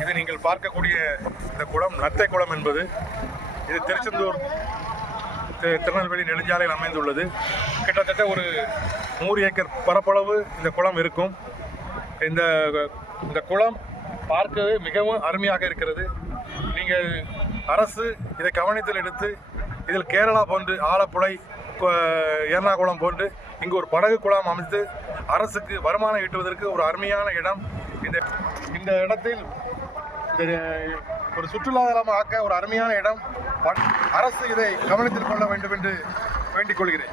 இது நீங்கள் பார்க்கக்கூடிய இந்த குளம் நத்தை குளம் என்பது இது திருச்செந்தூர் திருநெல்வேலி நெடுஞ்சாலையில் அமைந்துள்ளது. கிட்டத்தட்ட ஒரு நூறு ஏக்கர் பரப்பளவு இந்த குளம் இருக்கும். இந்த இந்த குளம் பார்க்கவே மிகவும் அருமையாக இருக்கிறது. நீங்கள் அரசு இதை கவனத்தில் எடுத்து இதில் கேரளா போன்று ஆலப்புழை எர்ணாகுளம் போன்று இங்கு ஒரு படகு குளம் அமைத்து அரசுக்கு வருமானம் ஈட்டுவதற்கு ஒரு அருமையான இடம். இந்த இந்த இடத்தில் ஒரு சுற்றுலாதலமாக ஆக்க ஒரு அருமையான இடம். ப- அரசு இதை கவனத்தில் கொள்ள வேண்டும் என்று வேண்டிக் கொள்கிறேன்.